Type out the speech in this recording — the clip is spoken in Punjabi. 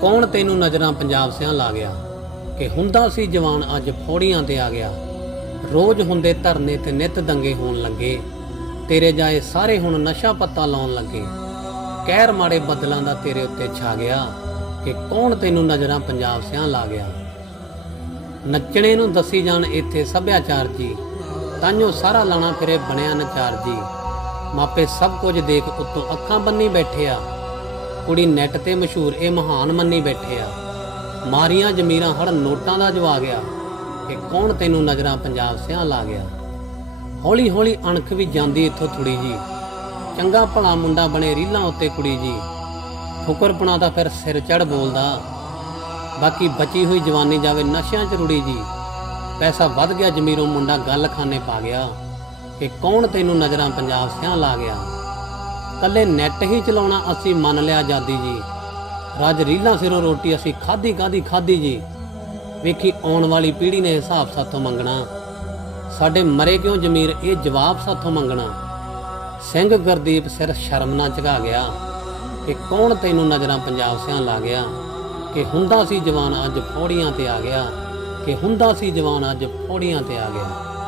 ਕੌਣ ਤੈਨੂੰ ਨਜ਼ਰਾਂ ਪੰਜਾਬ ਸਿਆਂ ਲਾ ਗਿਆ? ਕਿ ਹੁੰਦਾ ਸੀ ਜਵਾਨ ਅੱਜ ਫੋੜੀਆਂ ਤੇ ਆ ਗਿਆ। ਰੋਜ਼ ਹੁੰਦੇ ਧਰਨੇ ਤੇ ਨਿਤ ਦੰਗੇ ਹੋਣ ਲੱਗੇ। ਤੇਰੇ ਜਾਏ ਸਾਰੇ ਹੁਣ ਨਸ਼ਾ ਪੱਤਾ ਲਾਉਣ ਲੱਗੇ। ਕਹਿਰ ਮਾੜੇ ਬਦਲਾਂ ਦਾ ਤੇਰੇ ਉੱਤੇ ਛਾ ਗਿਆ। ਕਿ ਕੌਣ ਤੈਨੂੰ ਨਜ਼ਰਾਂ ਪੰਜਾਬ ਸਿਆਂ ਲਾ ਗਿਆ? ਨੱਚਣੇ ਨੂੰ ਦੱਸੀ ਜਾਣ ਇੱਥੇ ਸੱਭਿਆਚਾਰ ਜੀ। ਤਾਂਿਓ ਸਾਰਾ ਲਾਣਾ ਫਿਰੇ ਬਣਿਆ ਨਚਾਰ ਜੀ। ਮਾਪੇ ਸਭ ਕੁਝ ਦੇਖ ਉੱਤੋਂ ਅੱਖਾਂ ਬੰਨੀ ਬੈਠੇ ਆ। ਕੁੜੀ ਨੈਟ ਤੇ ਮਸ਼ਹੂਰ ਇਹ ਮਹਾਨ ਮੰਨੀ ਬੈਠੇ ਆ। ਮਾਰੀਆਂ ਜ਼ਮੀਰਾਂ ਹੜ ਨੋਟਾਂ ਦਾ ਜਵਾ ਗਿਆ ਕਿ ਕੌਣ ਤੈਨੂੰ ਨਜ਼ਰਾਂ ਪੰਜਾਬ ਸਿਆਂ ਲਾ ਗਿਆ। ਹੌਲੀ ਹੌਲੀ ਅਣਖ ਵੀ ਜਾਂਦੀ ਇੱਥੋਂ ਥੁੜੀ ਜੀ। ਚੰਗਾ ਭਲਾ ਮੁੰਡਾ ਬਣੇ ਰੀਲਾਂ ਉੱਤੇ ਕੁੜੀ ਜੀ। ਫੁਕਰਪਣਾ ਦਾ ਫਿਰ ਸਿਰ ਚੜ ਬੋਲਦਾ। ਬਾਕੀ ਬਚੀ ਹੋਈ ਜਵਾਨੀ ਜਾਵੇ ਨਸ਼ਿਆਂ 'ਚ ਰੁੜੀ ਜੀ। ਪੈਸਾ ਵੱਧ ਗਿਆ ਜ਼ਮੀਰੋਂ ਮੁੰਡਾ ਗੱਲ ਖਾਨੇ ਪਾ ਗਿਆ ਕਿ ਕੌਣ ਤੈਨੂੰ ਨਜ਼ਰਾਂ ਪੰਜਾਬ ਸਿਆਂ ਲਾ ਗਿਆ। ਕੱਲੇ ਨੈਟ ਹੀ ਚਲਾਉਣਾ ਅਸੀਂ ਮੰਨ ਲਿਆ ਆਜ਼ਾਦੀ ਜੀ। ਰਾਜ ਰੀਲਾਂ ਸਿਰੋਂ ਰੋਟੀ ਅਸੀਂ ਖਾਧੀ ਕਾਦੀ ਖਾਧੀ ਜੀ। ਵੇਖੀ ਆਉਣ ਵਾਲੀ ਪੀੜ੍ਹੀ ਨੇ ਹਿਸਾਬ ਸਾਥੋਂ ਮੰਗਣਾ। ਸਾਡੇ ਮਰੇ ਕਿਉਂ ਜ਼ਮੀਰ? ਇਹ ਜਵਾਬ ਸਾਥੋਂ ਮੰਗਣਾ। ਸਿੰਘ ਗੁਰਦੀਪ ਸਿਰ ਸ਼ਰਮ ਨਾ ਝਗਾ ਗਿਆ ਕਿ ਕੌਣ ਤੈਨੂੰ ਨਜ਼ਰਾਂ ਪੰਜਾਬ ਸਿਆਂ ਲਾ ਗਿਆ? ਕਿ ਹੁੰਦਾ ਸੀ ਜਵਾਨ ਅੱਜ ਫੋੜੀਆਂ ਤੇ ਆ ਗਿਆ? ਕਿ ਹੁੰਦਾ ਸੀ ਜਵਾਨ ਅੱਜ ਫੋੜੀਆਂ ਤੇ ਆ ਗਿਆ?